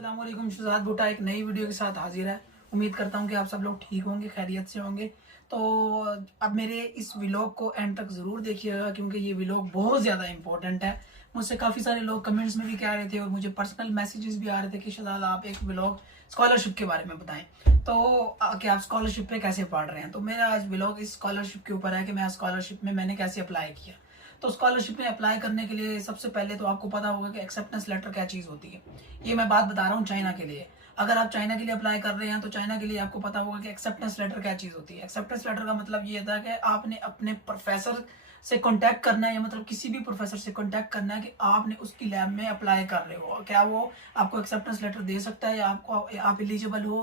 अस्सलाम वालेकुम। शुजात भुट्टा एक नई वीडियो के साथ हाजिर है। उम्मीद करता हूँ कि आप सब लोग ठीक होंगे, खैरियत से होंगे। तो अब मेरे इस व्लॉग को एंड तक ज़रूर देखिएगा क्योंकि ये व्लॉग बहुत ज़्यादा इंपॉर्टेंट है। मुझसे काफ़ी सारे लोग कमेंट्स में भी कह रहे थे और मुझे पर्सनल मैसेजेस भी आ रहे थे कि शहजाद आप एक व्लॉग स्कॉलरशिप के बारे में बताएं। तो कि आप स्कॉलरशिप पे कैसे पढ़ रहे हैं। तो मेरा आज व्लॉग इस स्कॉलरशिप के ऊपर है कि मैं स्कॉलरशिप में मैंने कैसे अप्लाई किया। तो स्कॉलरशिप में अप्लाई करने के लिए सबसे पहले तो आपको पता होगा कि एक्सेप्टेंस लेटर क्या चीज़ होती है। ये मैं बात बता रहा हूँ चाइना के लिए। अगर आप चाइना के लिए अप्लाई कर रहे हैं तो चाइना के लिए आपको पता होगा कि एक्सेप्टेंस लेटर क्या चीज़ होती है। एक्सेप्टेंस लेटर का मतलब ये था कि आपने अपने प्रोफेसर से कांटेक्ट करना है, या मतलब किसी भी प्रोफेसर से कांटेक्ट करना है कि आपने उसकी लैब में अप्लाई कर रहे हो, क्या वो आपको एक्सेप्टेंस लेटर दे सकता है या आपको आप एलिजिबल हो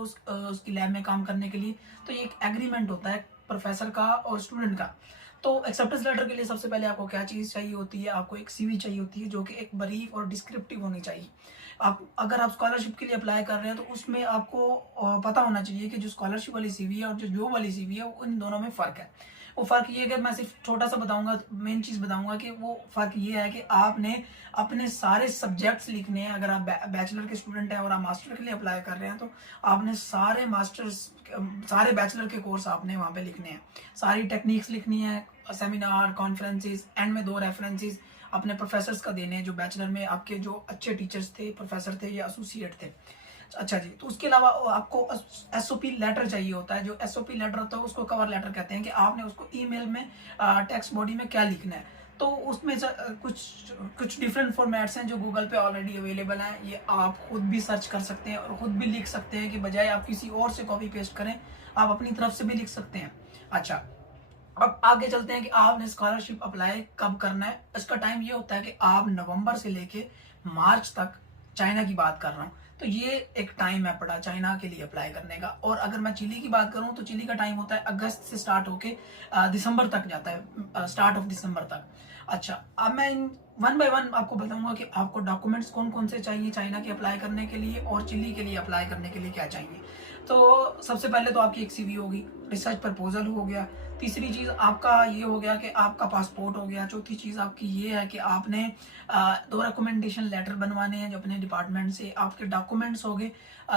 उसकी लैब में काम करने के लिए। तो ये एक एग्रीमेंट होता है प्रोफेसर का और स्टूडेंट का। तो एक्सेप्टेंस लेटर के लिए सबसे पहले आपको क्या चीज़ चाहिए होती है, आपको एक सीवी चाहिए होती है जो कि एक ब्रीफ और डिस्क्रिप्टिव होनी चाहिए। आप अगर आप स्कॉलरशिप के लिए अप्लाई कर रहे हैं तो उसमें आपको पता होना चाहिए कि जो स्कॉलरशिप वाली सीवी है और जो जॉब वाली सीवी है वो इन दोनों में फ़र्क है। वो फ़र्क ये है कि मैं सिर्फ छोटा सा बताऊंगा, मेन चीज़ बताऊंगा कि वो फ़र्क ये है कि आपने अपने सारे सब्जेक्ट्स लिखने हैं। अगर आप बैचलर के स्टूडेंट हैं और आप मास्टर के लिए अप्लाई कर रहे हैं तो आपने सारे मास्टर्स सारे बैचलर के कोर्स आपने वहाँ पे लिखने हैं, सारी टेक्निक्स लिखनी है, सेमिनार कॉन्फ्रेंसेस, एंड में 2 रेफरेंसेस अपने प्रोफेसर्स का देने हैं जो बैचलर में आपके जो अच्छे टीचर्स थे, प्रोफेसर थे या एसोसिएट थे। अच्छा जी, तो उसके अलावा आपको एसओपी लेटर चाहिए होता है। जो एसओपी लेटर होता है उसको कवर लेटर कहते हैं कि आपने उसको ईमेल में टेक्स्ट बॉडी में क्या लिखना है। तो उसमें कुछ कुछ डिफरेंट फॉर्मेट्स हैं जो गूगल पे ऑलरेडी अवेलेबल हैं। ये आप खुद भी सर्च कर सकते हैं और खुद भी लिख सकते हैं कि बजाय आप किसी और से कॉपी पेस्ट करें, आप अपनी तरफ से भी लिख सकते हैं। अच्छा, अब आगे चलते हैं कि आपने स्कॉलरशिप अप्लाई कब करना है। इसका टाइम ये होता है कि आप नवंबर से लेके मार्च तक, चाइना की बात कर रहा हूँ, तो ये एक टाइम है पड़ा चाइना के लिए अप्लाई करने का। और अगर मैं चिली की बात करूँ तो चिली का टाइम होता है अगस्त से स्टार्ट होके दिसंबर तक जाता है, स्टार्ट ऑफ दिसंबर तक। अच्छा, अब मैं इन वन बाय वन आपको बताऊंगा कि आपको डॉक्यूमेंट्स कौन कौन से चाहिए चाइना के अप्लाई करने के लिए और चिली के लिए अप्लाई करने के लिए क्या चाहिए। तो सबसे पहले तो आपकी एक सीवी होगी, रिसर्च प्रपोजल हो गया, तीसरी चीज़ आपका ये हो गया कि आपका पासपोर्ट हो गया, चौथी चीज़ आपकी ये है कि आपने 2 रिकमेंडेशन लेटर बनवाने हैं जो अपने डिपार्टमेंट से, आपके डॉक्यूमेंट्स हो गए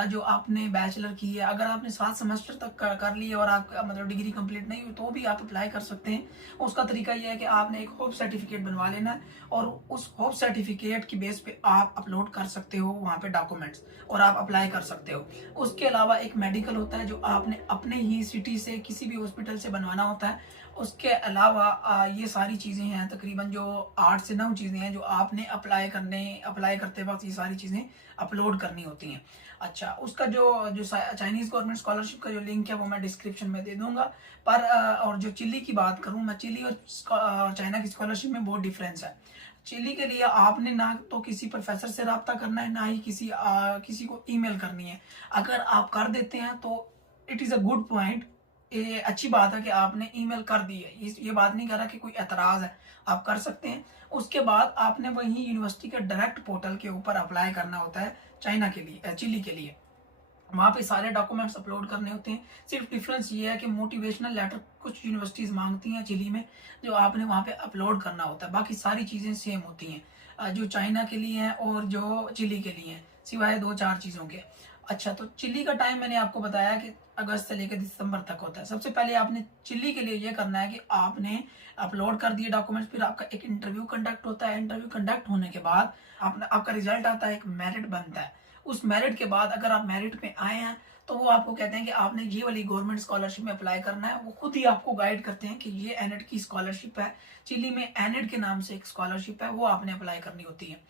जो आपने बैचलर की है। अगर आपने 7 सेमेस्टर तक कर लिए और आपका मतलब डिग्री कंप्लीट नहीं हुई तो भी आप अप्लाई कर सकते हैं। उसका तरीका ये है कि आपने एक होप सर्टिफिकेट बनवा लेना है और उस होप सर्टिफिकेट की बेस पे आप अपलोड कर सकते हो वहाँ पे डॉक्यूमेंट्स और आप अप्लाई कर सकते हो। उसके अलावा एक मेडिकल होता है जो आपने अपने ही सिटी से किसी भी हॉस्पिटल से बनवाना होता है। उसके अलावा ये सारी चीज़ें हैं, तकरीबन जो 8 से 9 चीज़ें हैं जो आपने अप्लाई करते वक्त ये सारी चीज़ें अपलोड करनी होती हैं। अच्छा, उसका जो जो चाइनीज़ गवर्नमेंट स्कॉलरशिप का जो लिंक है वो मैं डिस्क्रिप्शन में दे दूंगा। पर और जो चिली की बात करूँ मैं, चिली और चाइना की स्कॉलरशिप में बहुत डिफरेंस है। चिली के लिए आपने ना तो किसी प्रोफेसर से रब्ता करना है, ना ही किसी को ईमेल करनी है। अगर आप कर देते हैं तो it is a good point. ये अच्छी बात है कि आपने ईमेल कर दी है, ये बात नहीं कर रहा कि कोई एतराज़ है, आप कर सकते हैं। उसके बाद आपने वही यूनिवर्सिटी के डायरेक्ट पोर्टल के ऊपर अप्लाई करना होता है चाइना के लिए, चिली के लिए। वहाँ पे सारे डॉक्यूमेंट्स अपलोड करने होते हैं। सिर्फ डिफरेंस ये है कि मोटिवेशनल लेटर कुछ यूनिवर्सिटीज़ मांगती हैं चिली में, जो आपने वहाँ पे अपलोड करना होता है। बाकी सारी चीज़ें सेम होती हैं जो चाइना के लिए हैं और जो चिली के लिए हैं, सिवाय 2-4 चीज़ों के। अच्छा, तो चिली का टाइम मैंने आपको बताया कि अगस्त से लेकर दिसंबर तक होता है। सबसे पहले आपने चिली के लिए ये करना है कि आपने अपलोड कर दिए डॉक्यूमेंट्स, फिर आपका एक इंटरव्यू कंडक्ट होता है। इंटरव्यू कंडक्ट होने के बाद आपका रिजल्ट आता है, एक मेरिट बनता है। उस मेरिट के बाद अगर आप मेरिट में आए हैं तो वो आपको कहते हैं कि आपने ये वाली गवर्नमेंट स्कॉलरशिप में अप्लाई करना है। वो खुद ही आपको गाइड करते हैं कि ये एनेट की स्कॉलरशिप है, चिली में एनेट के नाम से एक स्कॉलरशिप है, वो आपने अप्लाई करनी होती है।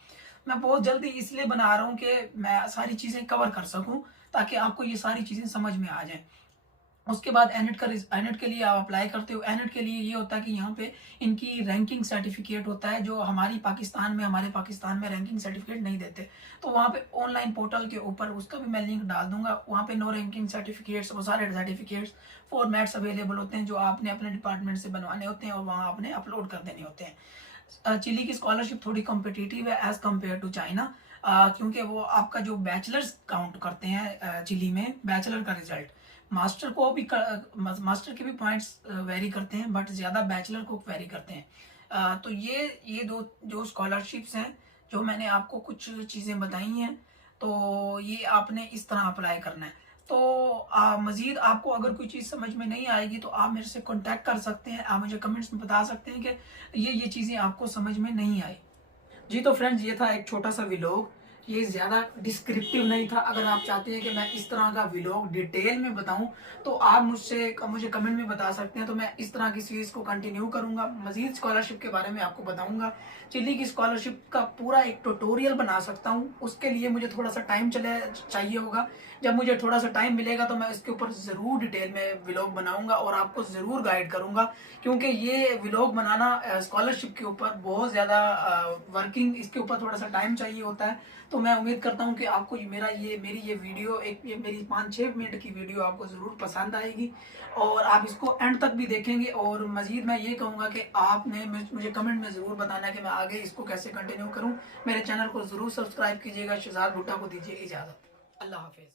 मैं बहुत जल्दी इसलिए बना रहा हूँ कि मैं सारी चीज़ें कवर कर सकूँ ताकि आपको ये सारी चीज़ें समझ में आ जाएं। उसके बाद एनेट के लिए आप अप्लाई करते हो। एनेट के लिए ये होता है कि यहाँ पे इनकी रैंकिंग सर्टिफिकेट होता है जो हमारे पाकिस्तान में रैंकिंग सर्टिफिकेट नहीं देते। तो वहाँ पे ऑनलाइन पोर्टल के ऊपर उसका भी मैं लिंक डाल दूंगा। वहाँ पे नो रैंकिंग सर्टिफिकेट्स, वो सारे सर्टिफिकेट्स फॉर्मेट्स अवेलेबल होते हैं जो आपने अपने डिपार्टमेंट से बनवाने होते हैं और वहाँ आपने अपलोड कर देने होते हैं। चिली की स्कॉलरशिप थोड़ी कॉम्पिटिटिव है एज कम्पेयर टू चाइना, क्योंकि वो आपका जो बैचलर्स काउंट करते हैं चिली में, बैचलर का रिजल्ट। मास्टर के भी पॉइंट्स वेरी करते हैं बट ज़्यादा बैचलर को वेरी करते हैं। तो ये दो जो स्कॉलरशिप्स हैं जो मैंने आपको कुछ चीज़ें बताई हैं। तो ये आपने इस तरह अप्लाई करना है। तो मज़ीद आपको अगर कोई चीज़ समझ में नहीं आएगी तो आप मेरे से कॉन्टैक्ट कर सकते हैं, आप मुझे कमेंट्स में बता सकते हैं कि ये चीज़ें आपको समझ में नहीं आई। जी तो फ्रेंड्स, ये था एक छोटा सा व्लॉग। ये ज़्यादा डिस्क्रिप्टिव नहीं था। अगर आप चाहते हैं कि मैं इस तरह का व्लॉग डिटेल में बताऊं तो आप मुझे कमेंट में बता सकते हैं, तो मैं इस तरह की सीरीज़ को कंटिन्यू करूंगा। मज़ीद स्कॉलरशिप के बारे में आपको बताऊंगा। चिली की स्कॉलरशिप का पूरा एक ट्यूटोरियल बना सकता हूं। उसके लिए मुझे थोड़ा सा टाइम चाहिए होगा। जब मुझे थोड़ा सा टाइम मिलेगा तो मैं इसके ऊपर ज़रूर डिटेल में व्लॉग बनाऊंगा और आपको ज़रूर गाइड करूंगा, क्योंकि ये व्लॉग बनाना स्कॉलरशिप के ऊपर बहुत ज़्यादा वर्किंग, इसके ऊपर थोड़ा सा टाइम चाहिए होता है। तो मैं उम्मीद करता हूँ कि आपको मेरी ये वीडियो, ये मेरी 5-6 मिनट की वीडियो आपको ज़रूर पसंद आएगी और आप इसको एंड तक भी देखेंगे। और मज़ीद मैं ये कहूँगा कि आपने मुझे कमेंट में ज़रूर बताना कि मैं आगे इसको कैसे कंटिन्यू करूँ। मेरे चैनल को ज़रूर सब्सक्राइब कीजिएगा। शहजाद भुट्टा को दीजिए इजाज़त। अल्लाह हाफिज़।